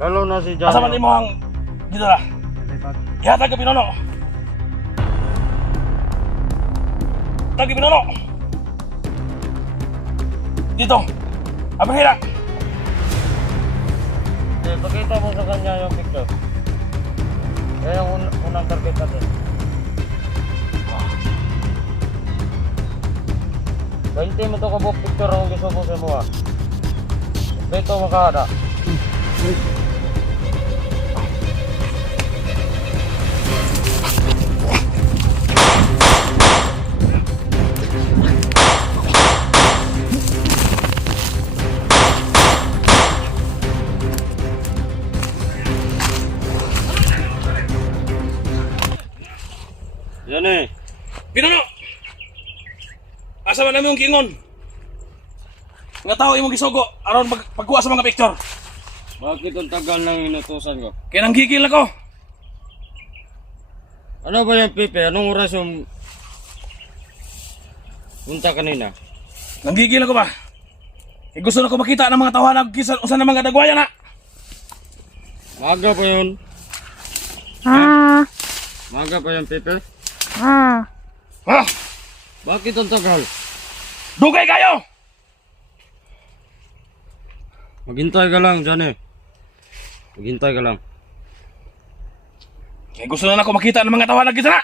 Lalo na si Johnny. Asa man mo ang dito na. Ihatag ka Pinono. Tagi Pinono. Dito. Abahira. Pakita mo sa kanya yung picture. Yan yung unang target natin. Ganti mo ito kabuk picture ang gusto ko sa mga. Ito makahada. Yan eh. Pinono. Asa man namin yung kingon. Nga tao imong gisugo aron pagkuha sa mga picture. Bakit ang tagal nang inutusan ko? Kaya nang gigil ako. Ano ba yung Pepe? Anong oras yung punta kanina? Nang gigil ako ba? Eh gusto na ko makita ng mga tawanan kisan usa na mga dagwaya na. Maga pa yun. Maga pa yung Pepe? Ha? Bakit ang tagal? Dugay kayo! Maghintay ka lang, Johnny. Maghintay ka lang. Eh gusto na ako makita ng mga tawanan kisan na.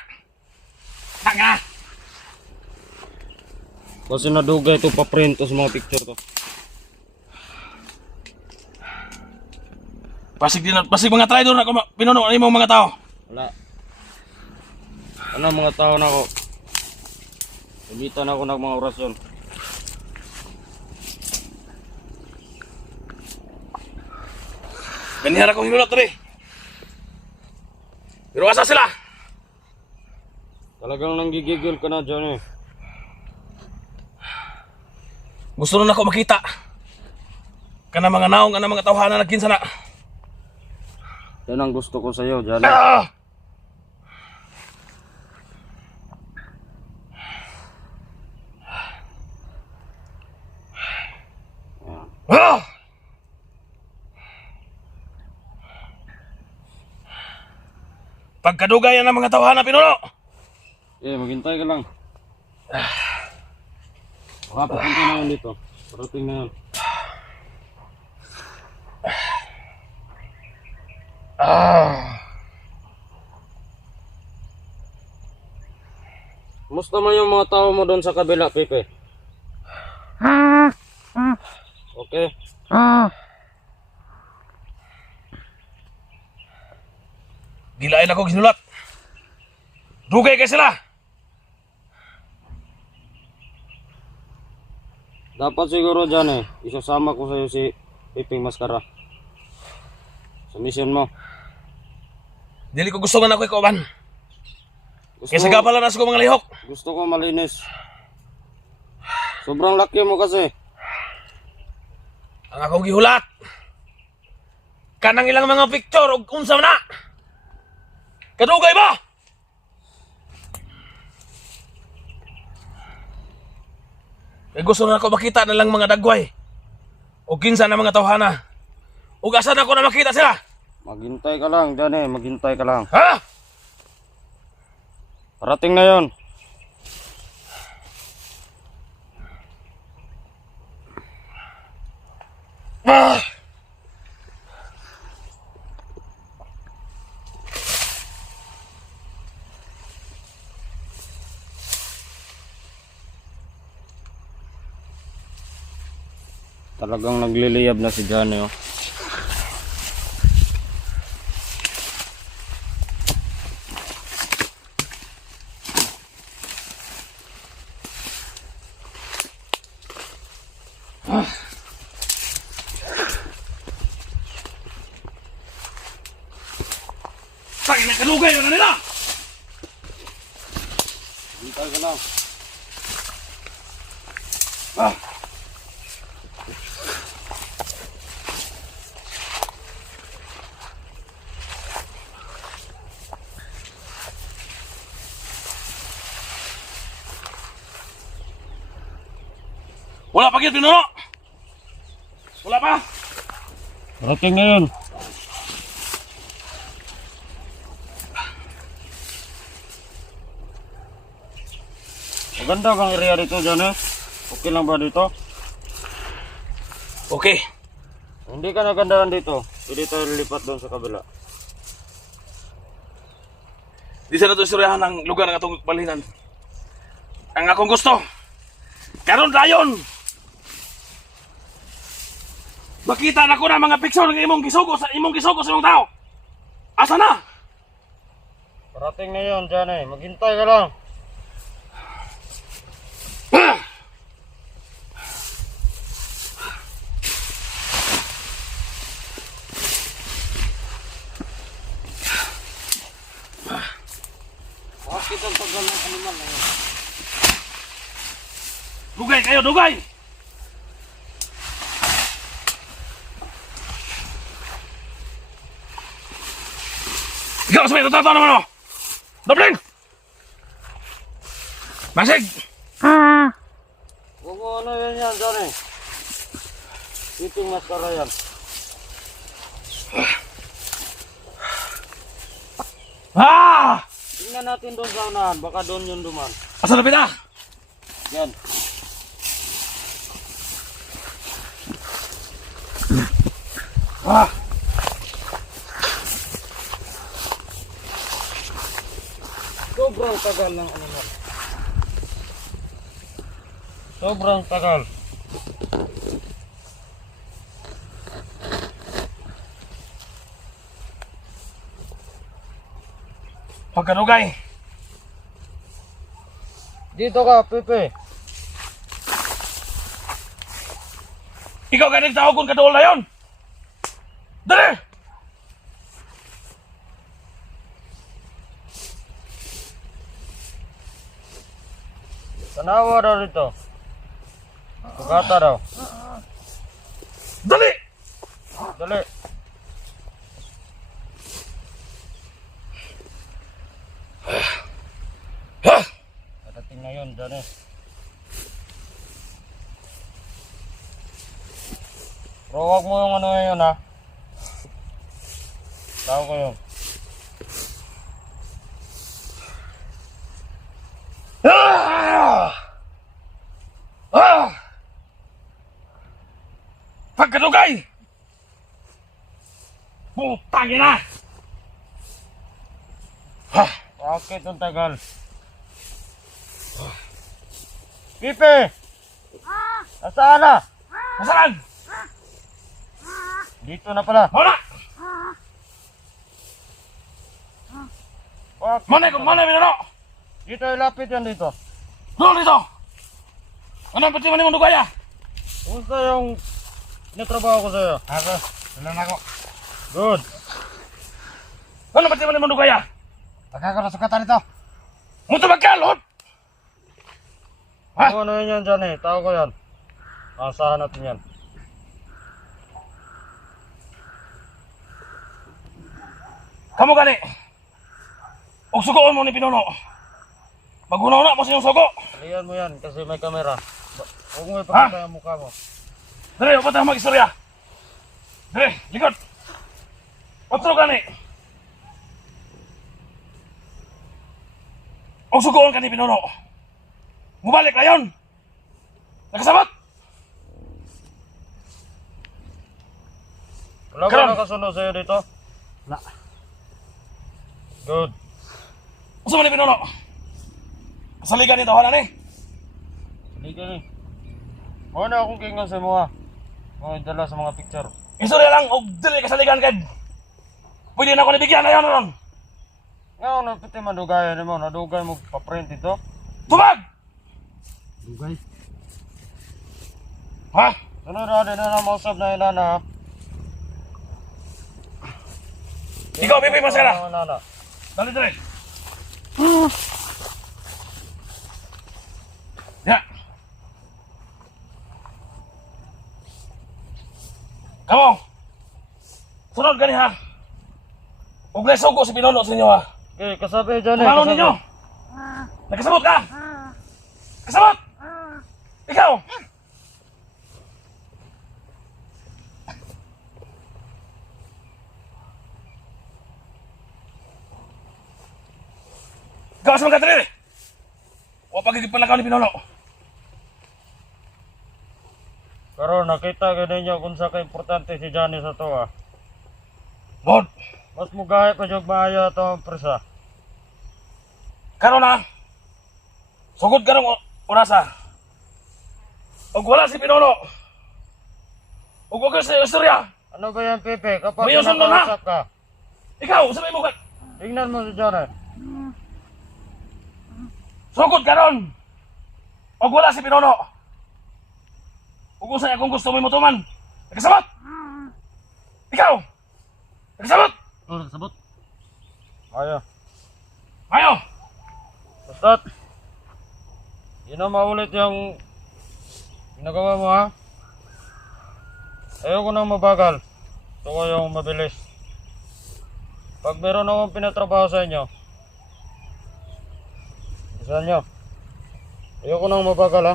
Tanga! Kasi nadugay ito pa-print to sa mga picture to. Pasig mga traitor na ko Pinono ano mga tao. Wala. Ano mga tao na ako? Umitan ako ng mga orasyon. Ganyan ako hinulot rin. Pero asa sila? Talagang nanggigigil ka na, Johnny. Gusto na ako makita. Kana mga naong, kana mga tawhanan na kinsa na. Yan ang gusto ko sa'yo, Johnny. Ah! Ah! Pagkadugayan ng mga tawhana Pinono. Maghintay ka lang. Baka papunta na yun dito. Parating na yun. Kumusta man yung mga tao mo doon sa kabila, Pepe? Okay? Gilain ako ginulat. Dugay kay sila. Dapat siguro dyan isasama ko sa'yo si Piping Maskara. Sa mission mo. Dili ko gusto nga na ako'y kauban. Gusto, Kaya sagapalan na sa mga lihok. gusto ko malinis. Sobrang laki mo kasi. Ang akong gihulat. Kanang ilang mga picture o unsa na. Kadugay ba? Eh gusto na ako makita na lang mga dagway. O kinsa na mga tawhana. O asan ako na makita sila. Maghintay ka lang, Johnny. Maghintay ka lang. Ha? Parating na yon. Ah! Talagang nagliliyab na si Johnny, oh. Tangin na kadugay na nila! Hintay ka lang. Ah! Wala pa gid Pinono. Wala pa. Parating na yun. Ganda bang area dito, Johnny? Okay lang ba dito? Okay. Hindi ka nagandahan dito. Hindi tayo lilipat doon sa kabila. Di sa nato istoryahan ang lugar ng atong balinan. Ang akong gusto, karon dayon. Makita na ko na mga picture ng imong gisugo sa imong tao. Asa na? Parating na yun, Johnny. Maghintay ka lang. Bakit ang tagal ng animal na yun? Dugay kayo, dugay! Ikaw, sumay, totoo naman ako! Dobling! Masig! Huwag mo ano yan, Johnny. Piping maskara yan. Ah! Tingnan natin doon sa unahan. Baka doon yun duman. Asa na pita? Yan. Ah! Sobrang tagal ng animal. Sobrang tagal. Pagkanugay! Dito ka, Pepe. Ikaw ka nagtawag kung kadool na yun! Dali! Tanawa daw dito. Sugata daw. Dali! Dali. Ha! Patating na yun, Johnny. Pero huwag mo yung ano yun, ha. Tao ko yun. Ah! Ah! Pagkanugay! Putang ina! Ha! Bakit ang tagal? Pipe! Nasaan na? Nasaan? Dito na pala. Muna! Bakit? Mana binano? Dito, ilapit yan dito. Doon dito! Anong pati man yung dugaya? Kumusta yung natrabaho ko sa'yo? Ako, wala na ako. Good. Anong pati man yung dugaya? Pagkakaroon na sukatan ito. Munto magkalot! Ha? Ano yun yan, Johnny? Tao ko yan. Asahan natin yan. Kamu gani? Og sugoon mo ni Pinuno. Magunaw na mo sa iyong sugo. Aliyan mo yan kasi may kamera. Huwag mo ipakita yung mukha mo. Dali, upat na mag-istorya. Dali, likod. Otro gani. Og sugoon ka ni Pinuno. Mubalik na yun. Nagkasabot. Wala ba Karon. nakasunod sa'yo dito? Na. Good. Usa man ni Pinuno. Kasaligan ni tawanan eh. Hindi ka ni. Huwag na akong kingan sa mga. Mga dala sa mga picture. Istorya lang og dili kasaligan kay. Pwede na ako nabigyan na yun ron. Ngayon, napiti madugayan mo. Nadugay mo pa-print ito. Tubag! Dugay? Ha? Sunod na din na mausap na inana ha. Ikaw, Pipi, masara. Inana. Dali, dali. Ya. Kamu. Sunod gani ha. Ug sugo si Pinuno sa inyo ha. Okay, kasabi dyan eh. Kumano kasabi. ninyo? Nagkasabot ka? Kasabot! Ikaw! Gawas mong katriri! Wa pagkikipalakaw ni Pinolo. Pero nakita gani niyo kung sa ka-importante si Johnny sa to ah. Lord, Mas mugahe pa jog maayo to presa. karon na. Sugod karong orasa. Og wala si Pinolo. Og wala sa istorya. Ano ba yan, Pepe? Kapag May usan doon, ha? nakausap ka, Ikaw, sabay mo ka. tingnan mo si Johnny. Sugod karon. Og wala si Pinolo. Og usa kung gusto mo mutuman. Nagkasabot. Ikaw. Nagkasabot. Oh, nagsabot. Ayo. Ayo. Basta't, yun na maulit yung ginagawa mo ha. Ayoko nang mabagal. Gusto ko yung mabilis. Pag meron akong pinatrabaho sa inyo, isa nyo. Ayoko nang mabagal ha.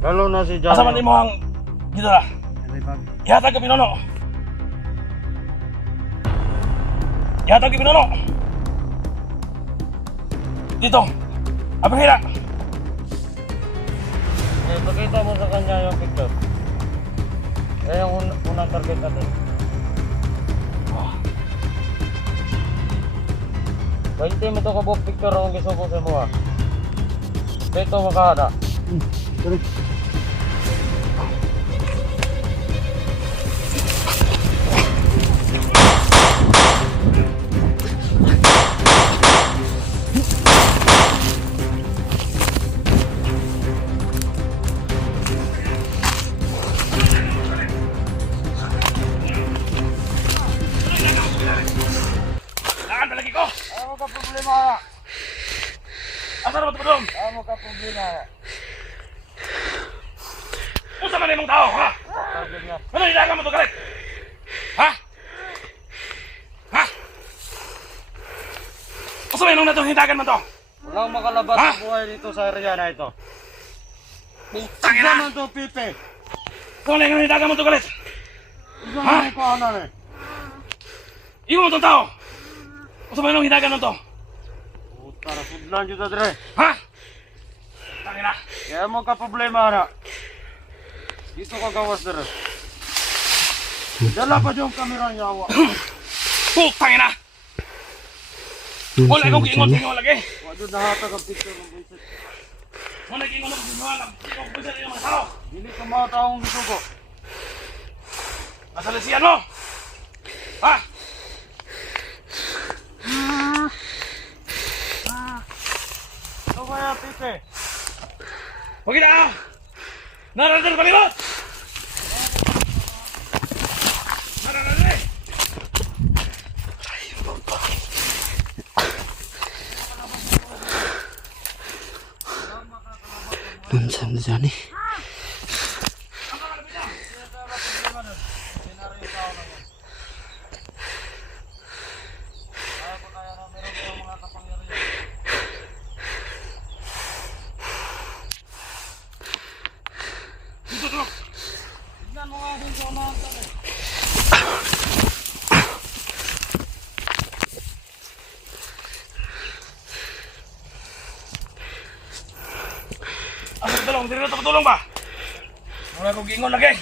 Lalo na si Johnny. Asa man mo ang gitara. Ihatag ka Pinolo. Ihatag ka Pinolo. Dito. Abahira. Eh, pakita mo sa kanya yung picture. Eh, yung unang target natin. Oh. 20 mo ito ka buong picture ang gusto ko sa mga. Dito makahada. Laan palagi ko. Ayaw mo ka problema. Asa na ba ito? Ayaw mo ka problema. Usa man imong tao, ha? Target niya. Ano ilaga mo to galit? Ha? Ha? Usa man imong natong hindagan man to? Walang makalabas Ha? sa buhay dito sa area na ito. Putang Isa ina. man to, Pipe. Kung ano yung hindagan mo to galit? Isa Ha? man ko ano eh. Iwan mo tong tao. Usa man imong hindagan man to? Puta, rasudlan dito dre. Ha? Tangina. Kaya mo ka problema na. Dito ka gawas dre. Dala pa yung kamera niya awa. Putang ina. Wala akong giingon sa inyo lagi. Wado nahatag ang picture ng buisit. Wala giingon ako sa inyo lang. Ikaw bisa rin yung mga tao. Dili ka mga taong gusto ko. Nasalisiyan mo. Ha? Ano kaya, Pipe? Huwag na ka. Nararal palibot. Nararal eh. Nandiyan na dyan eh. Dito tulog. Tignan mo nga din sa unahan eh. Asa patulong? Dito na patulong ba? Wala akong giingon lagi.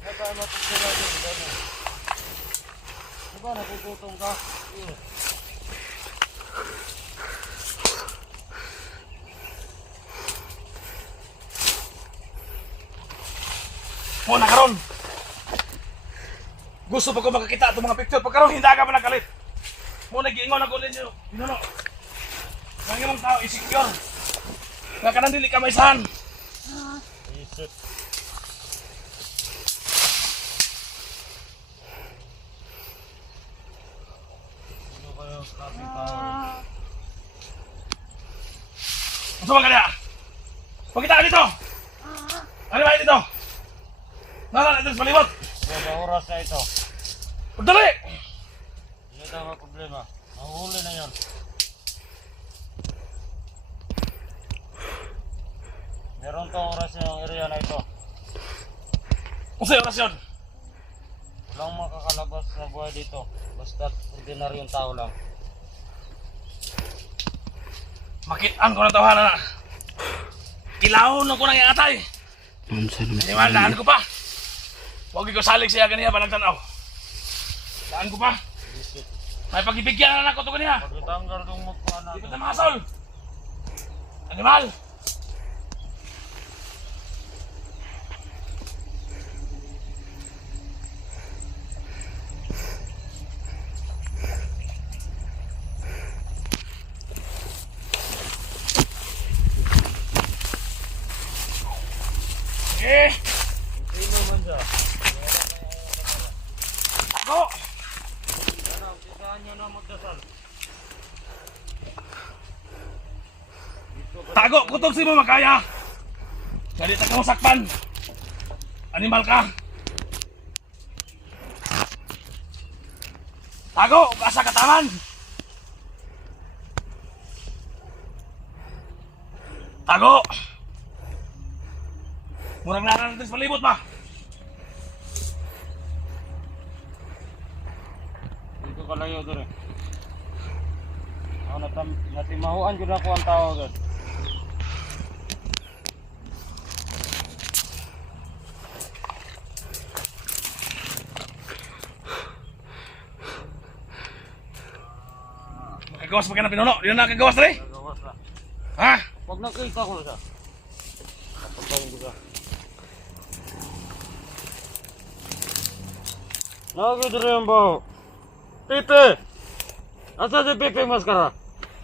Ano tayo matutira din? Gano'n. Diba napuputong ka? Muna karon. Gusto pa ko makakita itong mga picture. Pagkaroon, hindi ka pa nagalit. Muna giingon ako ninyo. Pinuno. Ang imong tao, insecure. Nga ka nang dili ka maisahan. Isip. Sino kayo kapit tao? Gusto ba ka niya? Pagkita ka dito. Ano ba dito? Nala natin sa palibot. Sa oras na ito. Pagdali! Hindi daw ka problema. Mahuli na yan. Meron tong oras yung area na ito. Kung sa'yo orasyon. Walang makakalabas na buhay dito. Basta't ordinaryong tao lang. Makitaan ko na tawanan na. Kilahon ko nang iatay. Unsa naman si Daan Johnny? ko pa. Huwag ko salig siya ganiya ba nagtanaw. Daan ko pa. May pagibigyan na ako to ganiya. Pagtanggal tong mukha na. Di ba tayo makasol? Animal! Eh! Sino man siya? Ako! Saan nyo na magdasal? Tago! Kutog si mo makaya! Dali taga mo sakpan! Animal ka! Tago! Asa kataman! Tago! Murang naran natin sa palibot ba? Dito ka layo doon eh. Ako natimahuan ko na ako ang tawag. Makagawas pa ka na pinuno? Di na nakagawas rin? Gawas na. Ha? Pag nakita ko na siya. Kapatawin ko siya. Nakagod rin yung baho. Pipe! Asa si Pipe Maskara?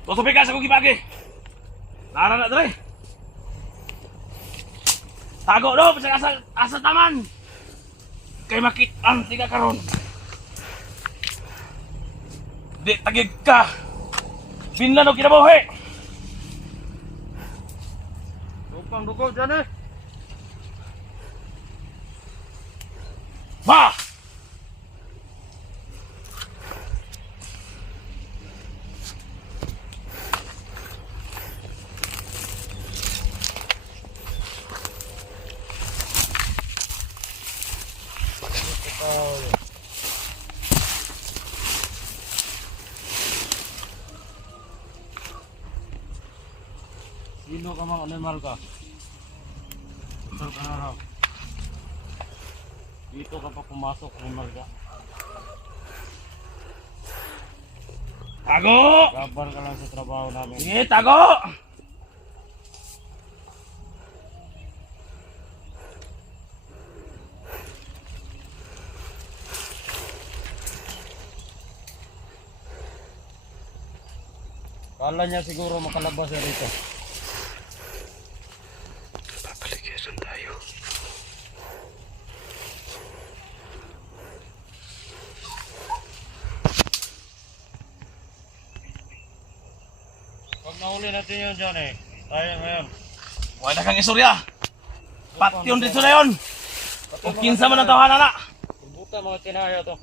Tutupi ka sa kong gibagi. Naran na rin. Tago do! Pasang asa taman! Kay makitaan tiga karon. Di tagig ka. Binlan o kinabuhi. Lupang dugo dyan eh. Ma! Sino ka mang animal ka? Sir ka na raw. Dito ka pa pumasok, animal ka. Tago! Gabar ka lang sa trabaho namin. Sige, tago! Kala niya siguro makalabas siya rito. Papaligiran tayo. Pag nahuli natin yun dyan eh. Tayo ngayon. Wala kang isurya. Patyon dito na yun. Kung kinsa man ang tawanan na. Buta mga tinaya to.